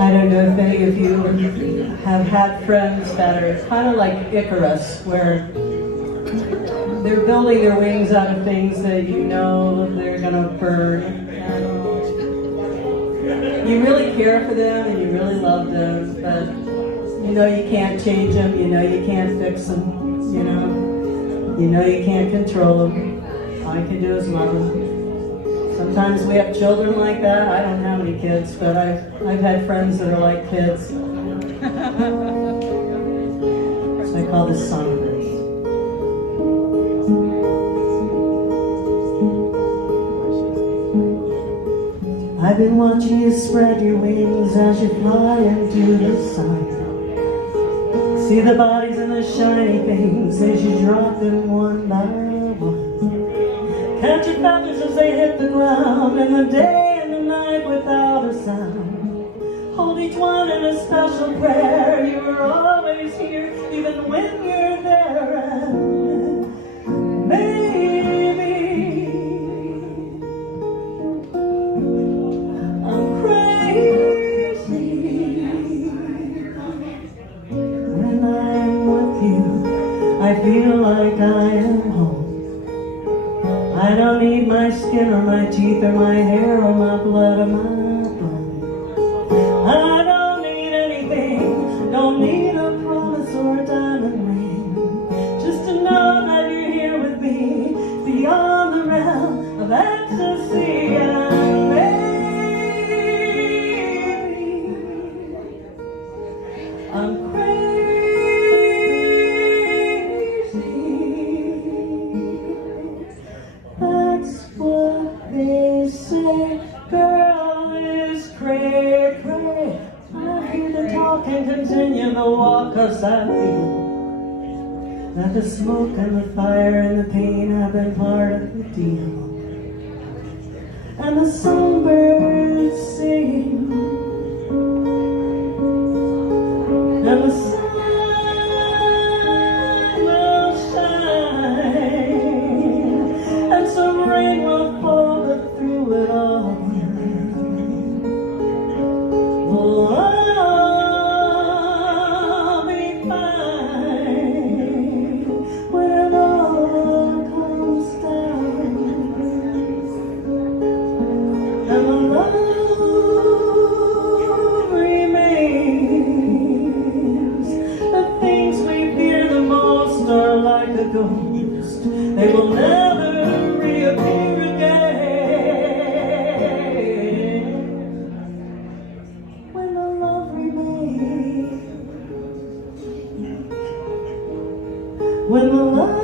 I don't know if any of you have had friends that are kind of like Icarus, where they're building their wings out of things that you know they're going to burn. And you really care for them and you really love them, but you know you can't change them, you know you can't fix them, you know you can't control them. All you can do is love them. Sometimes we have children like that. I don't have any kids, but I've had friends that are like kids. So I call this Songbirds. I've been watching you spread your wings as you fly into the sun. See the bodies and the shiny things as you drop them one by one. Count your feathers as they hit the ground, in the day and the night without a sound. Hold each one in a special prayer. You are always here, even when you're there. And maybe I'm crazy when I'm with you. I feel like I am home. I don't need my skin or my teeth or my hair or my blood or my blood. I don't need anything, don't need a promise or a diamond ring. Just to know that you're here with me, beyond the realm of ecstasy. And maybe I'm crazy. That's what they say, girl is cray, cray. I hear the talk and continue the walk, 'cause I feel that the smoke and the fire and the pain have been part of the deal. And the songbirds sing, and the sun will shine, and some rain will fall, but through it all, oh, I'll be fine when it all comes down. And the love remains. The things we fear the most are like a ghost. They will never reappear again. When the love remains. When the love